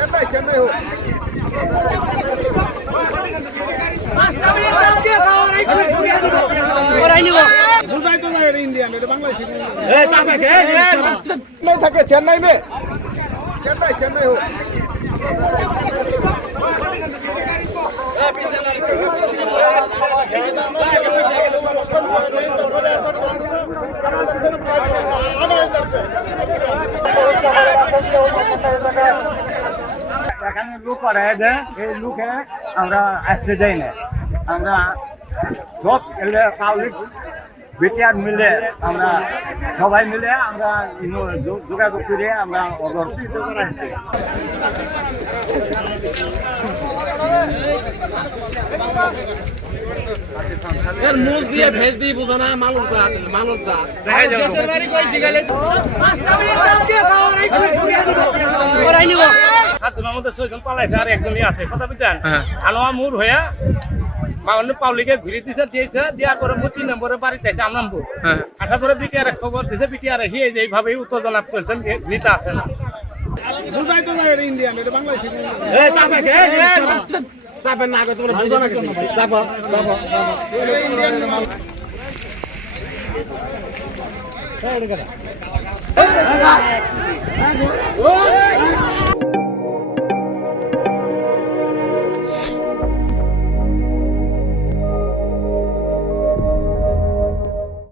চেন্নাই চেন্নাই হোক বুঝাই তো না ইন্ডিয়ান এটা বাংলাদেশি থাকে চেন্নাই মে চেন্নাই চেন্নাই হোক এখানে লোক করে যে এই লোকে আমরা আসতে যাই না আমরা সব পাবলিক বিটিআর মিলে আমরা সবাই মিলে আমরা যোগাযোগ করে আমরা অর্ডার এর মুখ দিয়ে ভেজ দিয়ে বুঝো না মানুষ জাত মানুষ জাত দেশের বাড়ি কইছি গেলে 5টা মিনিট দাম দিয়ে খাওয়ার এইখানে ঘুরিয়ে দিব ওরাই নিব সাতজনের মধ্যে 6 জন পালাইছে আর একজনই আছে কথা বুঝছেন আনোয়া মুর হইয়া মাউন্ট পাবলিকে ঘুরে দিয়েছে দেওয়ার পরে 3 নম্বরে বাড়িতে আছে আমরামপুর আসার পরে বিটিআর খবর দিয়েছে বিটিআর হিয়ে এইভাবেই উত্তেজনা চলছেন নিতে আসে না বুঝাই তো না ইন্ডিয়ান এটা বাংলাদেশি চাপেন না আগে তোমরা বুঝো না কেন চাপো চাপো ইন্ডিয়ান